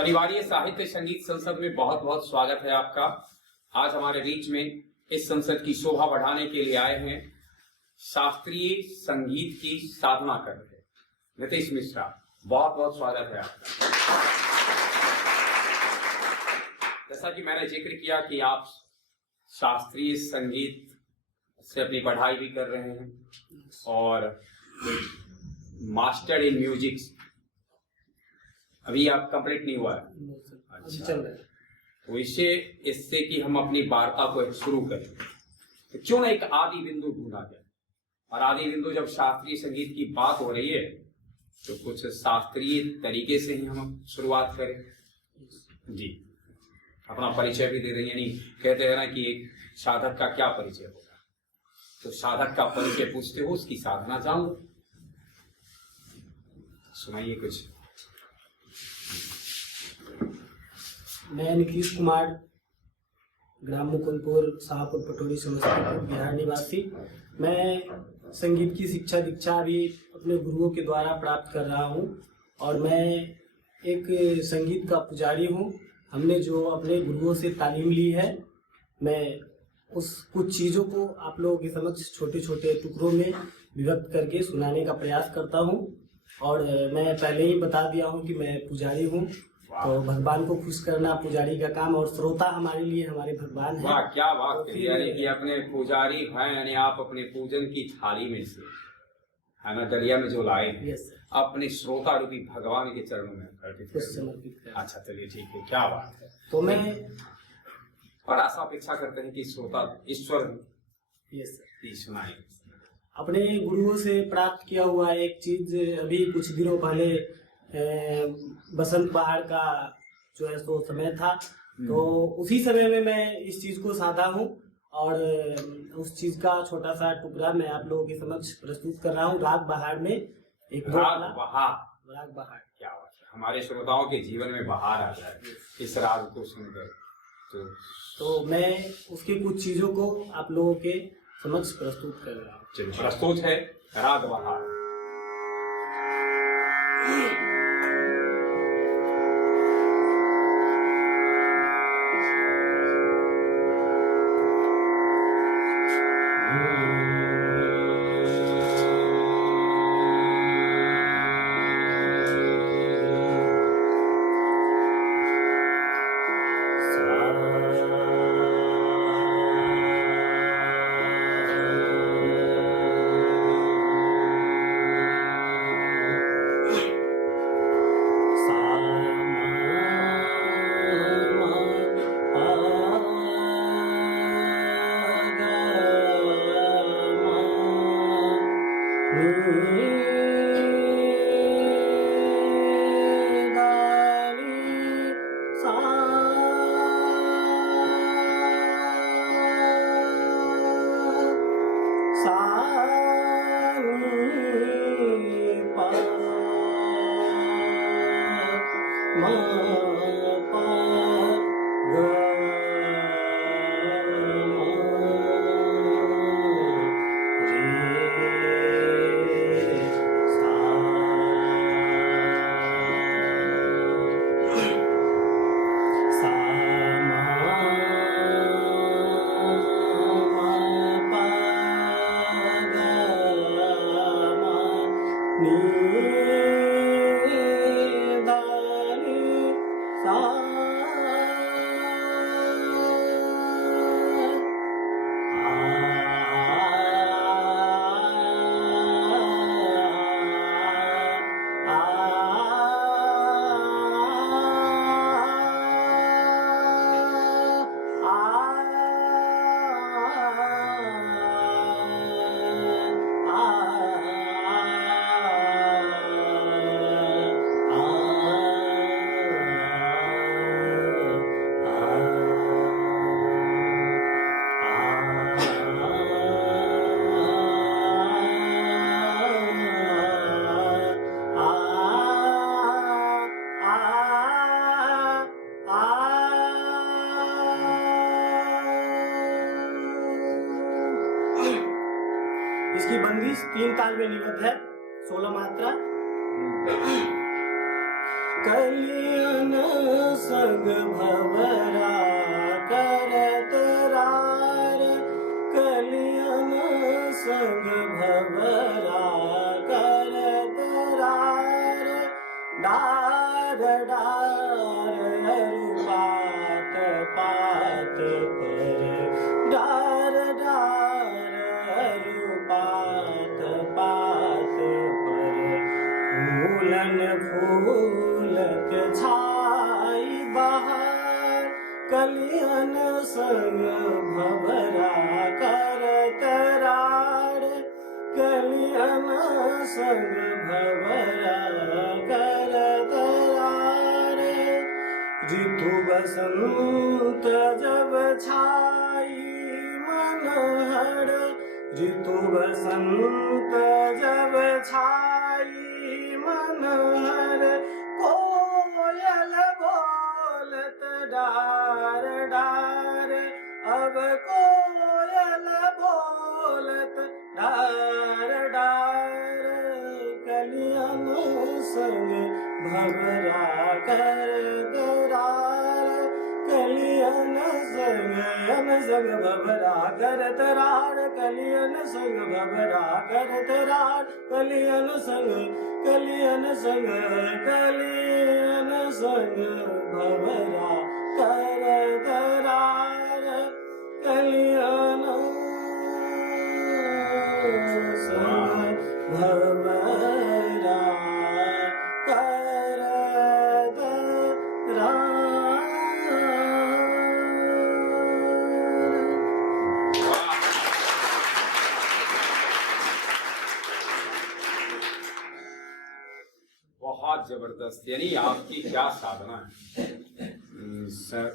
शनिवारीय साहित्य संगीत संसद में बहुत बहुत स्वागत है आपका। आज हमारे बीच में इस संसद की शोभा बढ़ाने के लिए आए हैं शास्त्रीय संगीत की साधना कर रहे नीतीश मिश्रा। बहुत बहुत स्वागत है आपका। जैसा कि मैंने जिक्र किया कि आप शास्त्रीय संगीत से अपनी पढ़ाई भी कर रहे हैं और मास्टर इन म्यूजिक अभी आप कंप्लीट नहीं हुआ है। अच्छा, चल रहा है। तो इससे कि हम अपनी वार्ता को शुरू करें तो क्यों ना एक आदि बिंदु ढूंढा जाए। और आदि बिंदु जब शास्त्रीय संगीत की बात हो रही है तो कुछ शास्त्रीय तरीके से ही हम शुरुआत करें। जी, अपना परिचय भी दे देंगे। नहीं कहते हैं ना कि एक साधक का क्या परिचय होगा, तो साधक का परिचय पूछते हो उसकी साधना जाऊं। सुनाइए कुछ। मैं नीतीश कुमार, ग्राम मुकुंदपुर, शाहपुर पटोरी, समस्तीपुर, बिहार निवासी। मैं संगीत की शिक्षा दीक्षा अभी अपने गुरुओं के द्वारा प्राप्त कर रहा हूँ और मैं एक संगीत का पुजारी हूँ। हमने जो अपने गुरुओं से तालीम ली है, मैं उस कुछ चीज़ों को आप लोगों के समक्ष छोटे छोटे टुकड़ों में विभक्त करके सुनाने का प्रयास करता हूँ। और मैं पहले ही बता दिया हूँ कि मैं पुजारी हूँ, तो भगवान को खुश करना पुजारी का काम और श्रोता हमारे लिए हमारे भगवान है। वाह, क्या बात है। यानी कि अपने पुजारी भाई, यानी आप अपने पूजन की थाली में से है ना दरिया में जो लाए हैं, अपने श्रोता रूपी भगवान के चरणों में समर्पित कर। अच्छा, चलिए ठीक है, क्या बात है। तो मैं और आशा अपेक्षा करते हैं कि श्रोता ईश्वर सुनाए। अपने गुरुओं से प्राप्त किया हुआ एक चीज, अभी कुछ दिनों पहले बसंत पहाड़ का जो है सो समय था, तो उसी समय में मैं इस चीज को साधा हूँ और उस चीज का छोटा सा टुकड़ा मैं आप लोगों के समक्ष प्रस्तुत कर रहा हूँ। राग बहार में एक राग बहार क्या बात है। हमारे श्रोताओं के जीवन में बहार आ जाए इस राग को सुनकर। तो मैं उसकी कुछ चीजों को आप लोगों के समक्ष प्रस्तुत कर रहा हूँ। प्रस्तुत है राग बहार। इसकी बंदिश 3 ताल में निबद्ध है, 16 मात्रा। कलियन संग भवरा करत रार, कलियन संग भवरा करत रार, डार डार अरुपात पात पर, डार डार अरुपात पात पर, फूलन फूलत छाई बहार, कलियन संग भवरा करत रार, कलियन संग भवरा करत रार, ऋतु बसंत जब छाई मन हर, ऋतु बसंत जब छाई मन हर, कोयल बोलत डार डार, अब कोयल बोलत डार डार, कलियन संग भवरा करत रार, कलियन संग भवरा करत रार, कलियन संग भवरा करत रार, कलियन संग कलियन संग कलियन संग भवरा करत रार, कलियन संग भवरा करत रार। बहुत जबरदस्त, यानी आपकी क्या साधना है।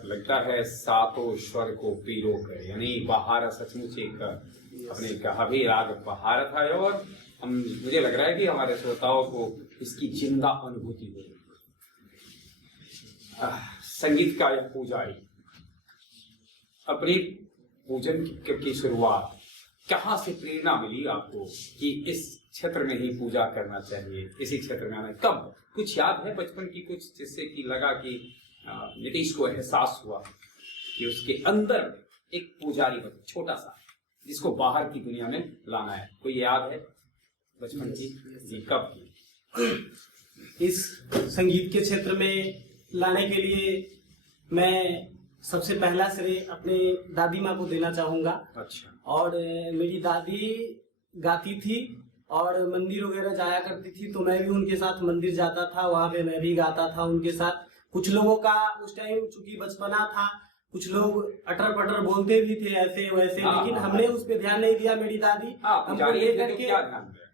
लगता है सातों स्वर को पीरो कर, यानी बहार सचमुच एक अपने कहा भी राग बहार था, और मुझे लग रहा है कि हमारे श्रोताओं को इसकी जिंदा अनुभूति हो। संगीत का यह पुजारी अपनी पूजन की शुरुआत कहाँ से प्रेरणा मिली आपको कि इस क्षेत्र में ही पूजा करना चाहिए, इसी क्षेत्र में आना, कब कुछ याद है बचपन की कुछ, जिससे कि लगा कि नीतीश को एहसास हुआ कि उसके अंदर एक पुजारी छोटा सा, जिसको बाहर की दुनिया में लाना है? कोई याद है बचपन की? जी, कब की? इस संगीत के क्षेत्र में लाने के लिए मैं सबसे पहला श्रेय अपने दादी माँ को देना चाहूंगा। अच्छा। और मेरी दादी गाती थी और मंदिर वगैरह जाया करती थी, तो मैं भी उनके साथ मंदिर जाता था, वहां पे मैं भी गाता था उनके साथ। कुछ लोगों का उस टाइम चूंकि बचपना था, कुछ लोग अटर पटर बोलते भी थे ऐसे वैसे, लेकिन हमने उस पर ध्यान नहीं दिया। मेरी दादी हमको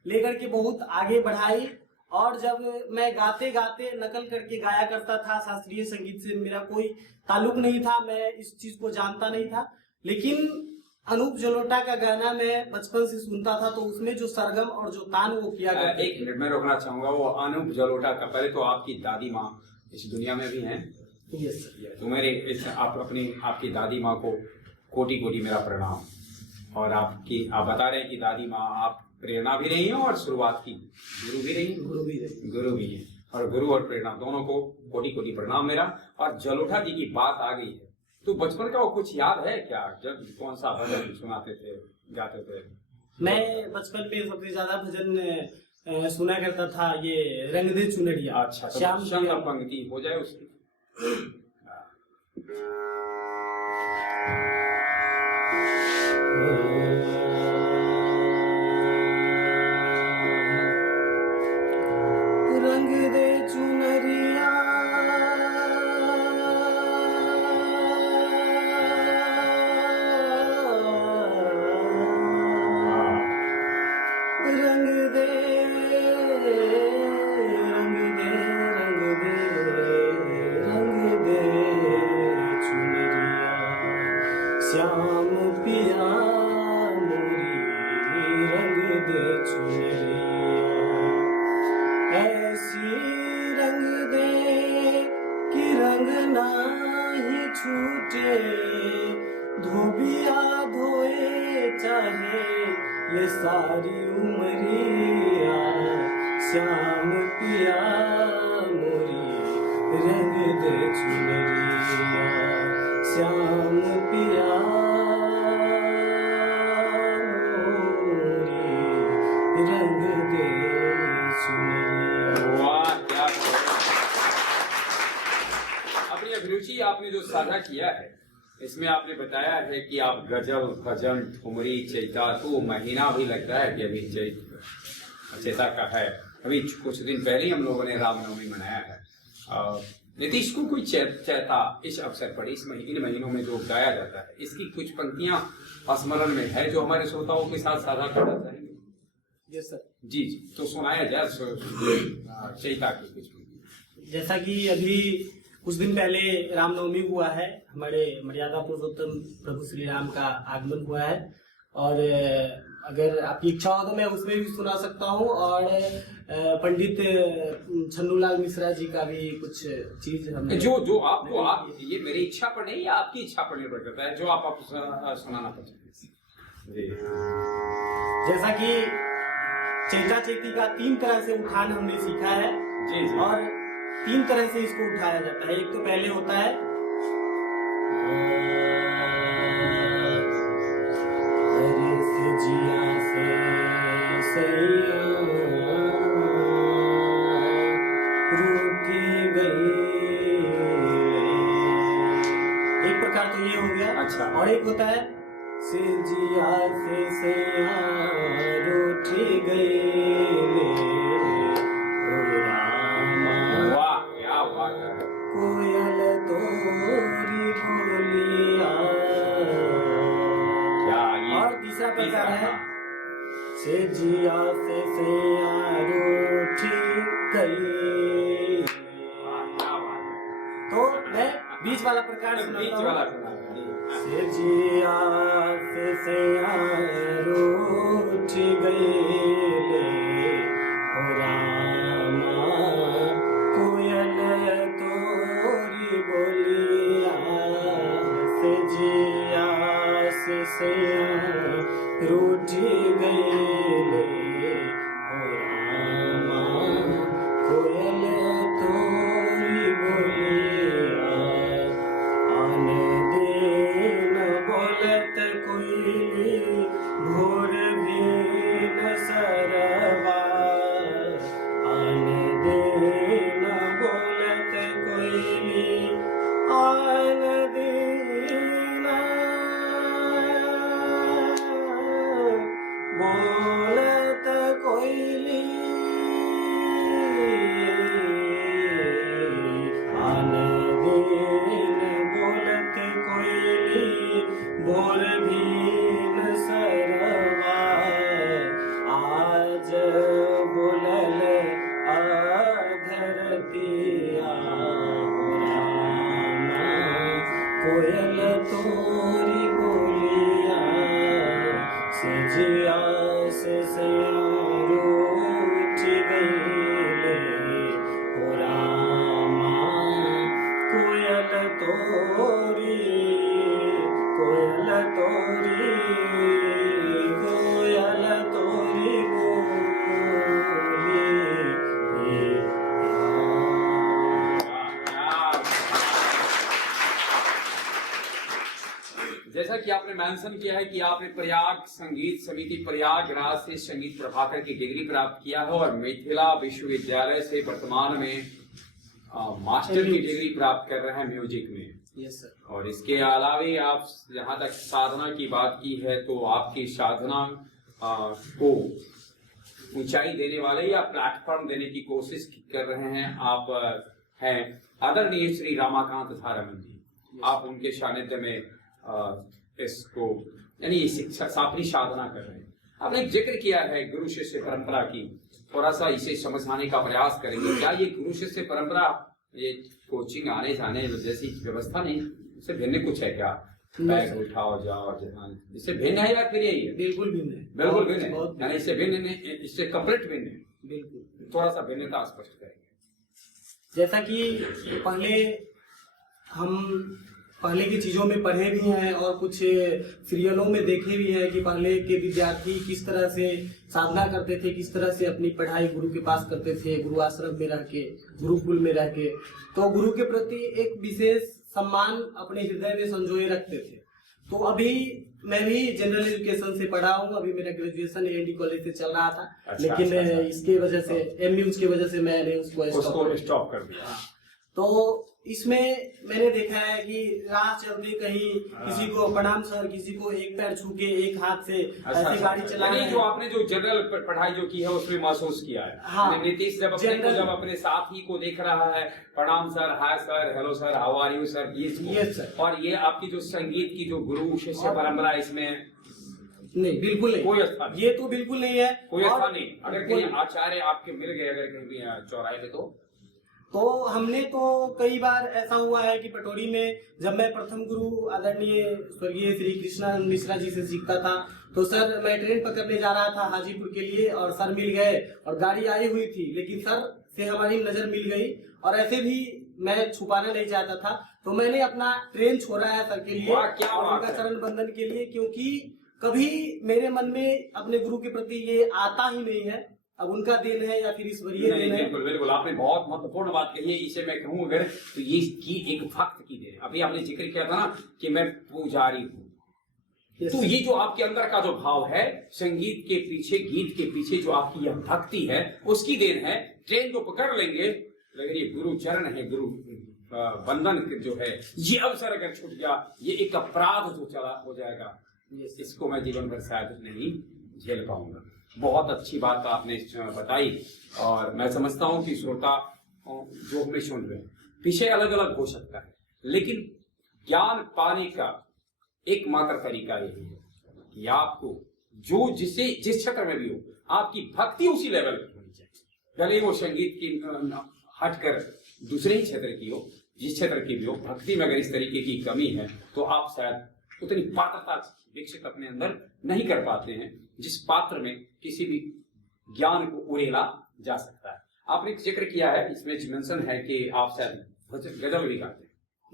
लेकर के बहुत आगे बढ़ाई, और जब मैं गाते गाते नकल करके गाया करता था, शास्त्रीय संगीत से मेरा कोई ताल्लुक नहीं था, मैं इस चीज को जानता नहीं था, लेकिन अनूप जलोटा का गाना मैं बचपन से सुनता था, तो उसमें जो सरगम और जो तान वो किया गया। एक मिनट में रोकना चाहूंगा, वो अनूप जलोटा का, पहले तो आपकी दादी माँ इस दुनिया में भी हैं। Yes sir. तो मेरे आपकी दादी माँ को कोटि कोटि मेरा प्रणाम। और आप बता रहे हैं कि दादी माँ आप प्रेरणा भी रही हो और शुरुआत की गुरु भी रही, गुरु भी है, और गुरु और प्रेरणा दोनों को कोटि कोटि प्रणाम मेरा। और जलोटा जी की बात आ गई है, तो बचपन का वो कुछ याद है क्या, जब कौन सा भजन सुनाते थे, गाते थे? मैं बचपन में सबसे ज्यादा भजन सुना करता था ये रंग दे चुनरिया। अच्छा, तो श्याम पंक्ति हो जाए उसकी। रंग दे चुनरिया रंग दे रंग दे रंग दे रंग दे चुनरिया श्याम पिया मोरी रंग दे चुनरिया ऐसी रंग दे कि रंग नाही छूटे धोबिया धोए चाहे ये सारी उमरिया श्याम पिया मोरी रंग दे चुनरिया श्याम पिया मोरे रंग दे चुनरिया। वाह क्या अपनी अभिरुचि आपने जो साझा किया है इसमें आपने बताया है कि आप गजल भजन ठुमरी चैता, तो महीना भी लगता है कि अभी चैता का है। अभी कुछ दिन पहले ही हम लोगों ने रामनवमी मनाया है। नीतीश को कोई चैता इस अवसर पर इन महीनों में जो गाया जाता है, इसकी कुछ पंक्तियां स्मरण में है जो हमारे श्रोताओं के साथ साझा करना चाहेंगे? Yes sir. जी जी, तो सुनाया जाए चैता की कुछ पंक्तियां। जैसा कि अभी कुछ दिन पहले रामनवमी हुआ है, हमारे मर्यादा पुरुषोत्तम प्रभु श्री राम का आगमन हुआ है, और अगर आपकी इच्छा हो तो मैं उसमें भी सुना सकता हूँ, और पंडित छन्नूलाल मिश्रा जी का भी कुछ चीज हमने जो आपको आप ये मेरी इच्छा पर नहीं या आपकी इच्छा पर निर्भर करता है, जो आप सुनाना पसंद है। जैसा कि चैता चैती का 3 तरह से उठान हमने सीखा है जी जी। और 3 तरह से इसको उठाया जाता है। एक तो पहले होता है हरे से जिया से सैया रूठी गई, एक प्रकार तो ये हो गया। अच्छा। और एक होता है से जिया से सैया रूठी गई कोयल तोरी बोलिया। और तीसरा प्रकार है से जिया से रूठी गई। तो मैं बीच वाला प्रकार सुनाता हूँ। से जिया से रूठी गई हो रामा कोयल तोरी बोलिया से जिया से रूठी गई हो रामा कोयल तोरी बोलिया। आन दिन बोलत कोई भोर भी न सरवा, आन दिन बोलत कोई आन दिन बोलत कोयली आन दिन बोलत कोयली भोर भी न सरवा। आज बोलल धरतिया कोयल तोरी बोलिया से जिया से रूठी गई हो रामा कोयल तोरी कोयल तोरी कोयल तोरी बोली। जैसा कि आपने मेंशन किया है कि आपने प्रयाग संगीत समिति प्रयागराज से संगीत प्रभाकर की डिग्री प्राप्त किया है और मिथिला विश्वविद्यालय से वर्तमान में मास्टर की डिग्री प्राप्त कर रहे हैं म्यूजिक में। Yes sir. और इसके अलावे आप जहाँ तक साधना की बात की है तो आपकी साधना को ऊंचाई देने वाले या प्लेटफॉर्म देने की कोशिश कर रहे हैं आप हैं आदरणीय श्री रामाकांत धारामन जी। आप उनके सानिध्य में इसको यानी शिक्षा अपनी साधना कर रहे हैं। आपने जिक्र किया है गुरु शिष्य परंपरा की, थोड़ा सा इसे समझाने का प्रयास करेंगे। क्या ये गुरु शिष्य परंपरा ये कोचिंग आने जाने जैसी व्यवस्था नहीं, इससे भिन्न कुछ है क्या? बैग उठाओ जाओ, इससे भिन्न है या फिर यही है? बिल्कुल भिन्न है, बिल्कुल भिन्न है, यानी इससे भिन्न नहीं, इससे कंप्लीट भिन्न है। बिल्कुल। थोड़ा सा भिन्नता स्पष्ट करेंगे। जैसा कि पहले हम पहले की चीजों में पढ़े भी हैं और कुछ सीरियलों में देखे भी हैं कि पहले के विद्यार्थी किस तरह से साधना करते थे, किस तरह से अपनी पढ़ाई गुरु के पास करते थे, गुरु आश्रम में रह के, गुरुकुल में रह के। तो गुरु के प्रति एक विशेष सम्मान अपने हृदय में संजोए रखते थे। तो अभी मैं भी जनरल एजुकेशन से पढ़ा हूँ, अभी मेरा ग्रेजुएशन एडी कॉलेज से चल रहा था। लेकिन इसके वजह से एमयूज की वजह से मैंने उसको स्टॉप कर दिया। तो इसमें मैंने देखा है कि राह चलते कहीं किसी को प्रणाम सर, किसी को एक पैर छू के एक हाथ से ऐसी गाड़ी चलाने, जो आपने जो जनरल पढ़ाई जो की है उसमें महसूस किया है। हाँ, नीतीश जब अपने साथी को देख रहा है, प्रणाम sir, hi sir, hello sir, how are you sir, ये सर, और ये आपकी जो संगीत की जो गुरु शिष्य परंपरा इसमें नहीं, बिल्कुल नहीं, कोई स्थान, ये तो बिल्कुल नहीं है, कोई स्थान नहीं। अगर कहीं आचार्य आपके मिल गए अगर कहीं चौराहे पे तो हमने तो कई बार ऐसा हुआ है कि पटोरी में जब मैं प्रथम गुरु आदरणीय स्वर्गीय श्री कृष्णानंद मिश्रा जी से सीखता था, तो सर मैं ट्रेन पकड़ने जा रहा था हाजीपुर के लिए और सर मिल गए और गाड़ी आई हुई थी, लेकिन सर से हमारी नजर मिल गई और ऐसे भी मैं छुपाना नहीं चाहता था, तो मैंने अपना ट्रेन छोड़ा है सर के लिए और उनका चरण बंदन के लिए, क्योंकि कभी मेरे मन में अपने गुरु के प्रति ये आता ही नहीं है। अब उनका देन है या फिर ईश्वरीय देन है। बिल्कुल बिल्कुल, आपने बहुत महत्वपूर्ण बात कही है। इसे मैं कहूँ अगर तो ये की एक भक्त की देन। अभी आपने जिक्र किया था ना कि मैं पुजारी हूँ, तो ये जो आपके अंदर का जो भाव है, संगीत के पीछे, गीत के पीछे जो आपकी यह भक्ति है, उसकी देन है। ट्रेन को पकड़ लेंगे, लेकिन ये गुरु चरण है, गुरु बंधन जो है, ये अवसर अगर छूट गया, ये एक अपराध जो चला हो जाएगा, इसको मैं जीवन भर शायद नहीं झेल पाऊंगा। बहुत अच्छी बात आपने बताई और मैं समझता हूं कि श्रोता जो हमें सुन रहे हैं, विषय अलग अलग हो सकता है, लेकिन ज्ञान पाने का एकमात्र तरीका यही है कि आपको जो जिस क्षेत्र में भी हो, आपकी भक्ति उसी लेवल की होनी चाहिए। भले वो संगीत की हटकर दूसरे ही क्षेत्र की हो, जिस क्षेत्र की भी हो, भक्ति में अगर इस तरीके की कमी है तो आप शायद उतनी पात्रता विकसित अपने अंदर नहीं कर पाते हैं जिस पात्र में किसी भी ज्ञान को उड़ेला जा सकता है। आपने जिक्र किया है, इसमें मेंशन है कि आप शायद गजल भी गाते हैं।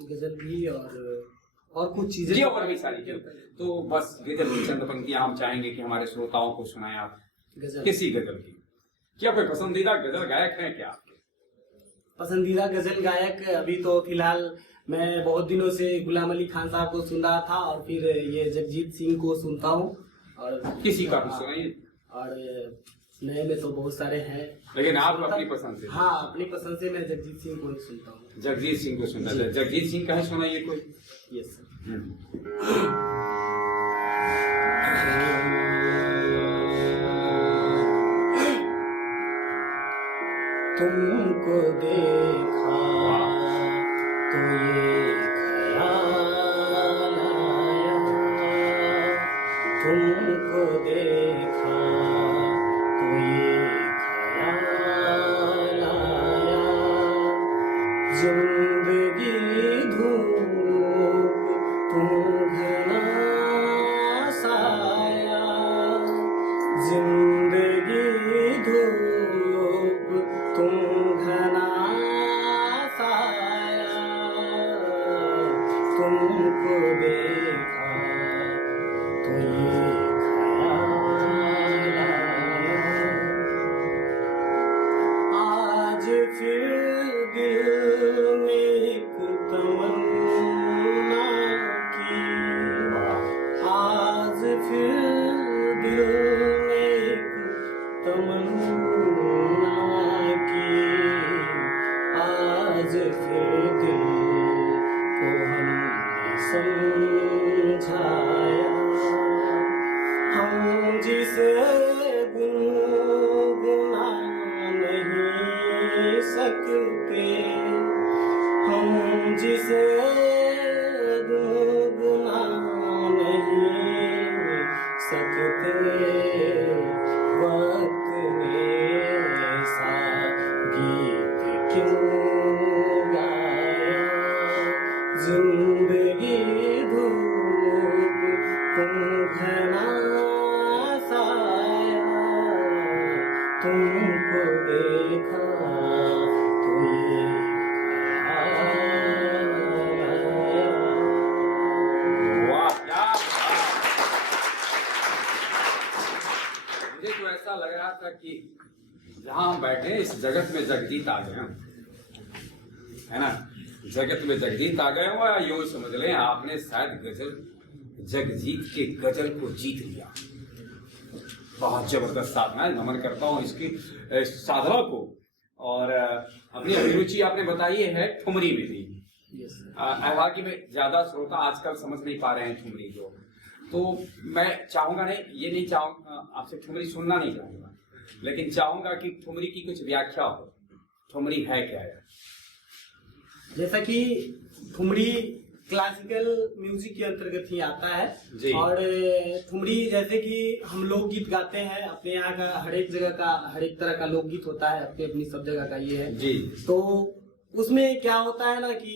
गजल भी और कुछ चीजें और भी सारी चीजें। तो बस गजल की चंद पंक्तियां हम चाहेंगे कि हमारे श्रोताओं को सुनाएं आप किसी गजल की। क्या कोई पसंदीदा गजल गायक है क्या आपके? पसंदीदा गजल गायक अभी तो फिलहाल मैं बहुत दिनों से गुलाम अली खान साहब को सुन रहा था और फिर ये जगजीत सिंह को सुनता हूँ। और किसी का भी सुनाइए। और नए में तो बहुत सारे हैं, लेकिन आप अपनी पसंद से? हाँ, अपनी पसंद से मैं जगजीत सिंह को ही सुनता हूँ। जगजीत सिंह को सुनता है। जगजीत सिंह का है, सुनाइए कोई। Yes sir. तुमको देखा तो ये ख्याल आया, तुमको देखा तो ये ख्याल आया, जिंदगी धूप तुम घना साया, जिंदगी धूप तुम घना साया, तुमको देखा तो ये ख्याल आया, आज फिर दिल में एक तमन्ना की, आज फिर दिल में एक तमन्ना की, आज फिर दिल को हमने समझाया, हम जिसे गुनगुना नहीं सकते, हम जिसे गुनगुना नहीं सकते, वक्त में ऐसा गीत क्यों गाया, जिंदगी धूप तुम घना साया, तुमको देखा तो ये ख्याल आया। मुझे तो ऐसा लग रहा था कि जहां हम बैठे इस जगत में जगजीत आ गए हैं, है ना। जगत में जगजीत आ गए हो, यूं समझ लें आपने शायद गजल जगजीत के गजल को जीत लिया। बहुत जबरदस्त साधना है, नमन करता हूँ इसकी साधना को। और अपनी अभिरुचि आपने बताई है ठुमरी में भी। हालांकि में ज्यादा श्रोता आजकल समझ नहीं पा रहे हैं ठुमरी को, तो मैं चाहूंगा नहीं, ये नहीं चाहूंगा आपसे ठुमरी सुनना नहीं चाहूंगा, लेकिन चाहूंगा कि ठुमरी की कुछ व्याख्या हो। ठुमरी है क्या है? जैसा कि ठुमरी क्लासिकल म्यूजिक के अंतर्गत ही आता है जी। और ठुमरी जैसे कि हम लोकगीत गाते हैं, अपने यहाँ का हर एक जगह का हर एक तरह का लोकगीत होता है, अपनी अपनी सब जगह का ये है जी। तो उसमें क्या होता है ना कि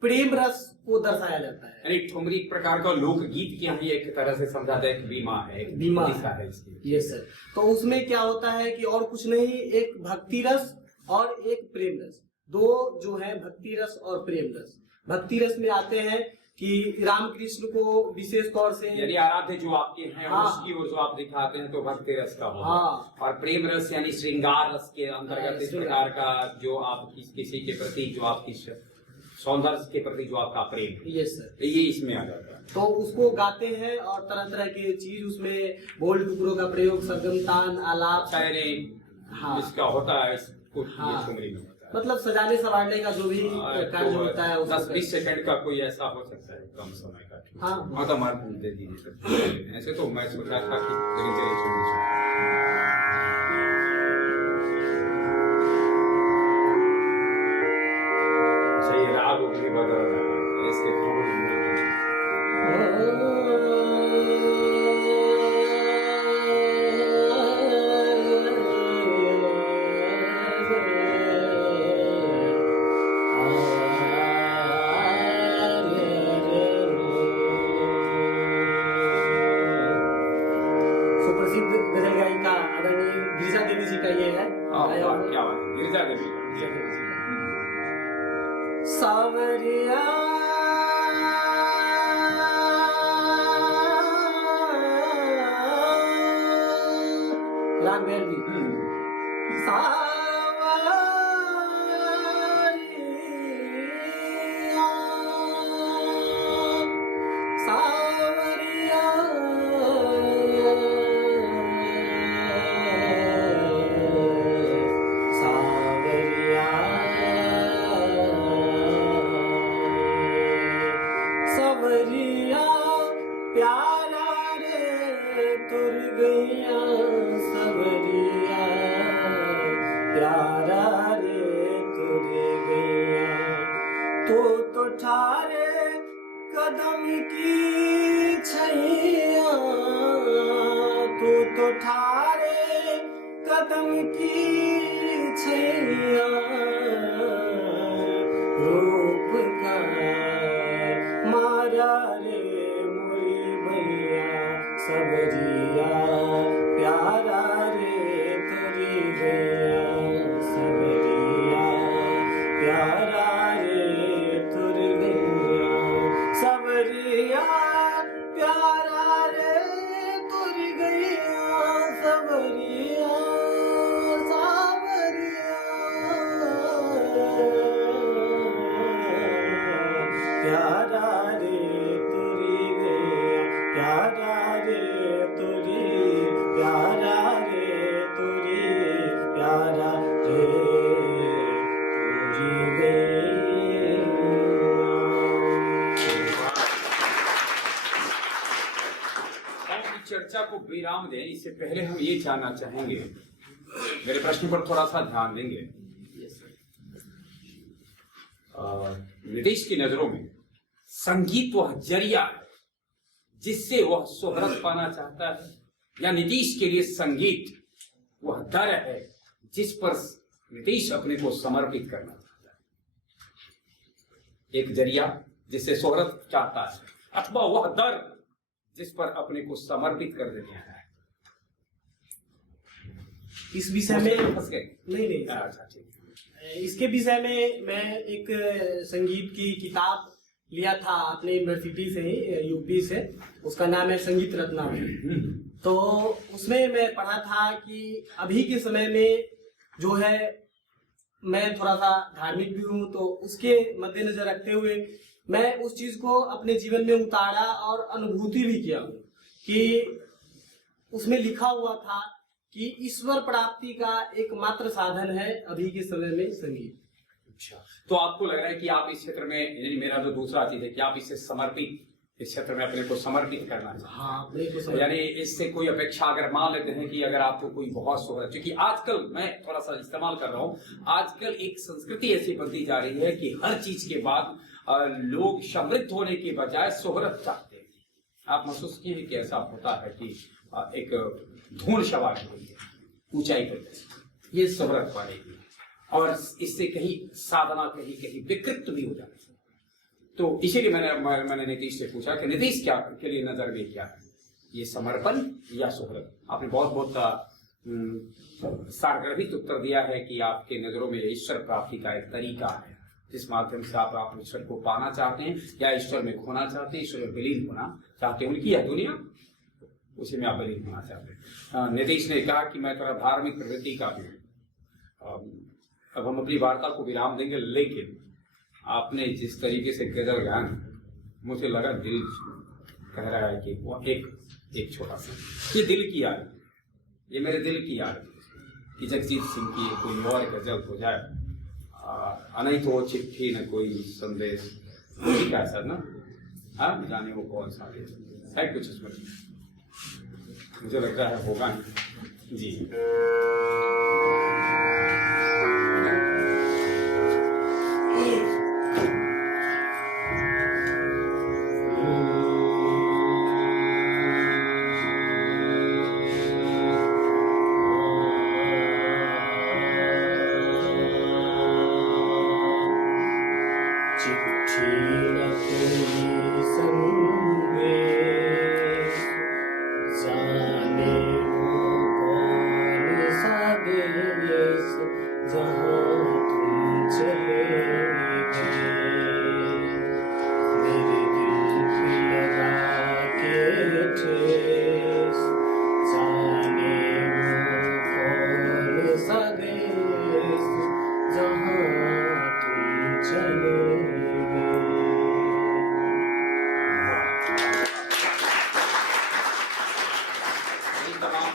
प्रेम रस को दर्शाया जाता है। यानी ठुमरी एक प्रकार का लोकगीत की हम एक तरह से समझाते हैं, बीमा है, एक बीमा दिशा है इसकी। ये सर, तो उसमें क्या होता है कि और कुछ नहीं, एक भक्ति रस और एक प्रेम रस, दो जो है भक्ति रस और प्रेम रस। भक्ति रस में आते हैं कि रामकृष्ण को विशेष तौर से, यानी आराध्य जो आपके हैं हाँ, उसकी ओर जो आप दिखाते हैं तो भक्ति रस का होगा। हाँ, और प्रेम रस यानी श्रृंगार रस के अंतर्गत इस श्रृंगार। प्रकार का जो आप किसी के प्रति जो आपकी सौंदर्य के प्रति जो आपका प्रेम है, ये सर, तो ये इसमें आ जाता है। तो उसको गाते हैं और तरह तरह के चीज उसमें बोल टुकड़ों का प्रयोग, सरगम, तान, आलाप, शायरी हाँ, इसका होता है, इसको हाँ, ठुमरी में होता है। मतलब सजाने संवारने का जो भी कार्य होता है 10-20 सेकंड का कोई ऐसा हो सकता है कम समय का। हाँ, तो मार्क दे दीजिए। ऐसे तो मैं सोच रहा था कि लेकिन चलिए छोड़िए। अच्छा, ये राग भी बदल रहा है इसके सुप्रसिद्ध गजल गायिका आदरणीय गिरिजा देवी जी का ये है। क्या बात है, गिरिजा देवी। सावरिया राग भैरवी। सावरिया सावरिया सावरिया प्यारा रे तुर गैया, सावरिया प्यारा रे तुर गैया, तो ठारे कदम की छैया, तो ठारे कदम की छैया, रूप का मारा रे मोरी भैया, सबरिया प्यारा रे तुरी गैया, सबरिया प्यारा रे तुर गैया, सबरिया प्यारा रे तुर गैया, सबरिया सावरिया प्यारा रे तुरी गैया, प्यारा रे तुरी, प्यारा रे तुरी, प्यारा रे तुरी गैया। चर्चा को विराम दें, इससे पहले हम ये जानना चाहेंगे, मेरे प्रश्न पर थोड़ा सा ध्यान देंगे। नीतीश की नजरों में संगीत वह जरिया है जिससे वह शोहरत पाना चाहता है, या नीतीश के लिए संगीत वह दर है जिस पर नीतीश अपने को समर्पित करना चाहता है? एक जरिया जिससे शोहरत चाहता है, अथवा वह दर जिस पर अपने को समर्पित कर देना है? इस विषय में फंस गए? नहीं अच्छा, ठीक। इसके विषय में मैं एक संगीत की किताब लिया था अपने यूनिवर्सिटी से ही, यूपी से। उसका नाम है संगीत रत्ना। तो उसमें मैं पढ़ा था कि अभी के समय में जो है, मैं थोड़ा सा धार्मिक भी हूँ, तो उसके मद्देनजर रखते हुए मैं उस चीज को अपने जीवन में उतारा और अनुभूति भी किया हूँ कि उसमें लिखा हुआ था कि ईश्वर प्राप्ति का एकमात्र साधन है अभी के समय में संगीत। अच्छा, तो आपको लग रहा है कि आप इस क्षेत्र में, यानी मेरा जो दूसरा चीज है कि आप इससे समर्पित, इस क्षेत्र में अपने को समर्पित करना चाहिए। हाँ, अपने को यानी इससे कोई अपेक्षा अगर मान लेते हैं कि अगर आपको कोई बहुत शोहरत, क्योंकि आजकल मैं थोड़ा सा इस्तेमाल कर रहा हूँ, आजकल एक संस्कृति ऐसी बनती जा रही है कि हर चीज के बाद लोग समृद्ध होने के बजाय शोहरत चाहते हैं। आप महसूस किए कि ऐसा होता है कि एक धूल सवार हो रही है ऊंचाई पर, ये शोहरत पाएगी और इससे कहीं साधना कहीं विकृत भी हो जाती है। तो इसीलिए मैंने नीतीश से पूछा कि नीतीश क्या के लिए नजर में क्या है, ये समर्पण या शोहरत? आपने बहुत सारगर्भित उत्तर दिया है कि आपके नजरों में ईश्वर प्राप्ति का एक तरीका है जिस माध्यम से आप ईश्वर को पाना चाहते हैं या ईश्वर में खोना चाहते हैं, ईश्वर में विलीन होना चाहते हैं। उनकी है दुनिया, उसी में आप विलीन होना चाहते हैं। नीतीश ने कहा कि मैं थोड़ा धार्मिक प्रवृत्ति का भी हूँ। अब हम अपनी वार्ता को विराम देंगे, लेकिन आपने जिस तरीके से गजल गाया, मुझे लगा दिल कह रहा है कि वो एक छोटा सा, ये दिल की याद, ये मेरे दिल की याद कि जगजीत सिंह की कोई और गजल हो जाए, नहीं तो वो चिट्ठी न कोई संदेश, ठीक है सर ना? हाँ, जाने वो कौन सा है कुछ इसमें, मुझे लग रहा है होगा नहीं जी।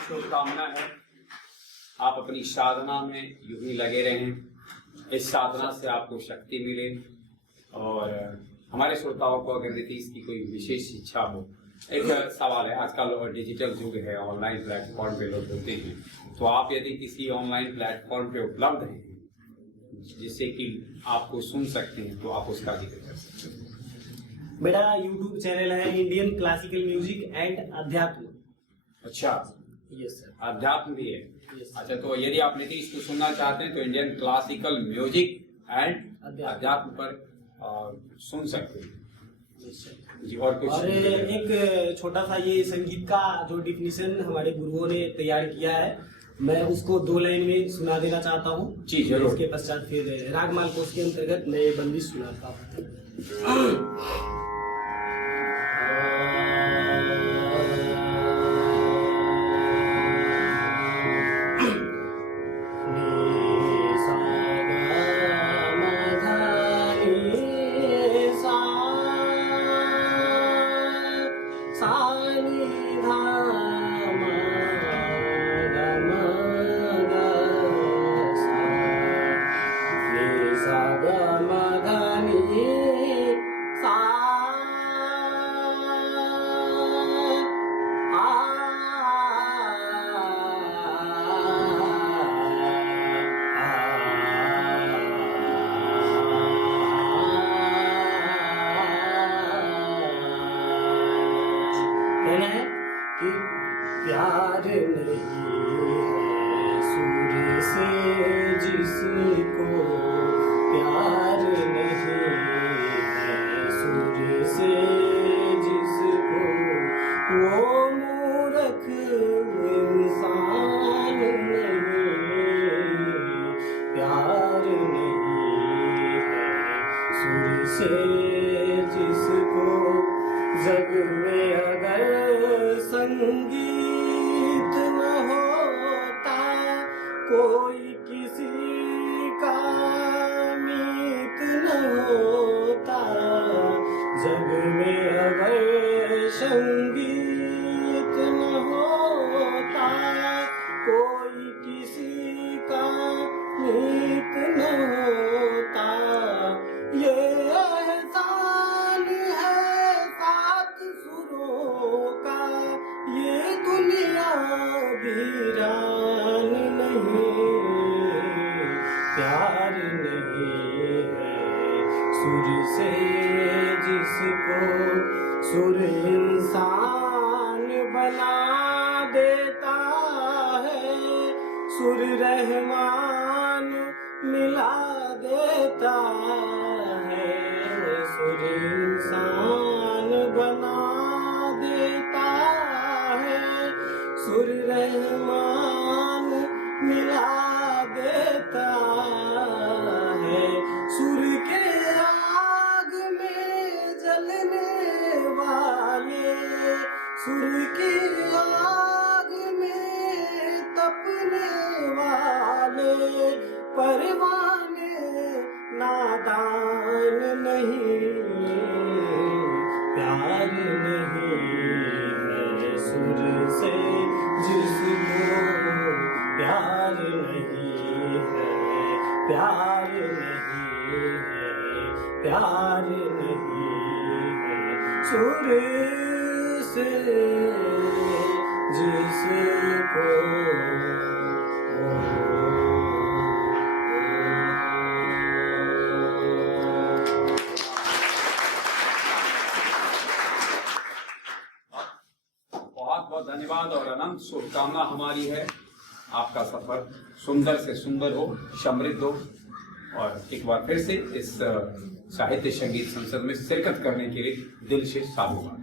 शुभकामना है आप अपनी साधना में यूं ही लगे रहें, इस साधना से आपको शक्ति मिले। और हमारे श्रोताओं को अगर नीतीश की कोई विशेष इच्छा हो, एक सवाल है, आजकल डिजिटल युग है, ऑनलाइन प्लेटफॉर्म पे लोग होते हैं, तो आप यदि किसी ऑनलाइन प्लेटफॉर्म पे उपलब्ध हैं जिससे कि आपको सुन सकते हैं, तो आप उसका जिक्र कर सकते हैं। मेरा YouTube चैनल है इंडियन क्लासिकल म्यूजिक एंड अध्यात्म। अच्छा, यस सर, अध्यात्म भी है। यस। अच्छा, तो यदि आप नीतीश को सुनना चाहते हैं तो इंडियन क्लासिकल म्यूजिक एंड अध्यात्म पर सुन सकते हैं जी। और कुछ? और एक छोटा सा ये संगीत का जो डिफिनीशन हमारे गुरुओं ने तैयार किया है, मैं उसको 2 लाइन में सुना देना चाहता हूँ जी, जरूर। इसके पश्चात फिर रागमाल कोश के अंतर्गत मैं ये बंदिश सुनाता हूँ। कहना है कि प्यार नहीं है सूर्य से जिसको, प्यार नहीं है सूर्य से जिसको, वो मूर्ख इंसान नहीं, प्यार नहीं है सूर्य से कोई किसी का मीत न होता, जग में अगर संगीत न होता, कोई किसी का मीत न होता। ये एहसान है सात सुरों का, ये दुनिया वीरान नहीं, प्यार नहीं है सुर से जिसको सुर इंसान बना देता है, सुर रहमान मिला देता है, सुर इंसान बना देता है, सुर रहमान मिला देता है। सुर के आग में जलने वाले, सुर की आग में तपने वाले, परवाने नादान नहीं, प्यार नहीं है सुर से जिसको प्यार नहीं है, प्यार नहीं है, प्यार नहीं है सुर से जिसको। बहुत बहुत धन्यवाद और अनंत शुभकामना हमारी है, आपका सफर सुंदर से सुंदर हो, समृद्ध हो, और एक बार फिर से इस साहित्य संगीत संसद में शिरकत करने के लिए दिल से साधुवाद।